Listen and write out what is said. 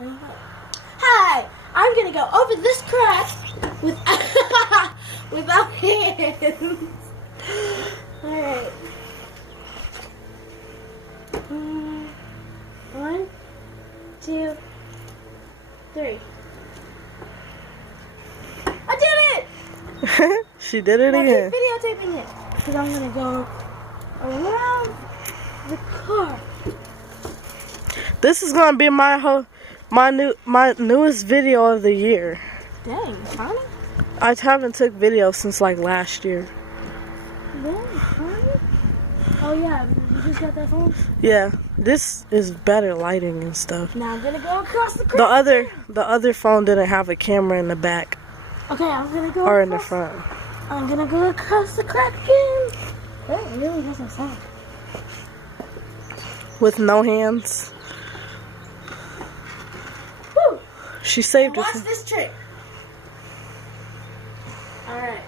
Hi, I'm gonna go over this crack without hands. Alright. 1, 2, 3. I did it! She did it Now again. keep videotaping it. Because I'm gonna go around the car. This is gonna be my newest video of the year. Dang, Connie? I haven't took videos since like last year. Dang, Connie? Oh yeah, you just got that phone? Yeah, this is better lighting and stuff. Now I'm gonna go across the creek. The other phone didn't have a camera in the back Okay, I'm gonna go or in the across- front. I'm gonna go across the crack again. That really doesn't sound. With no hands. Woo! She saved Watch herself. this trick. Alright.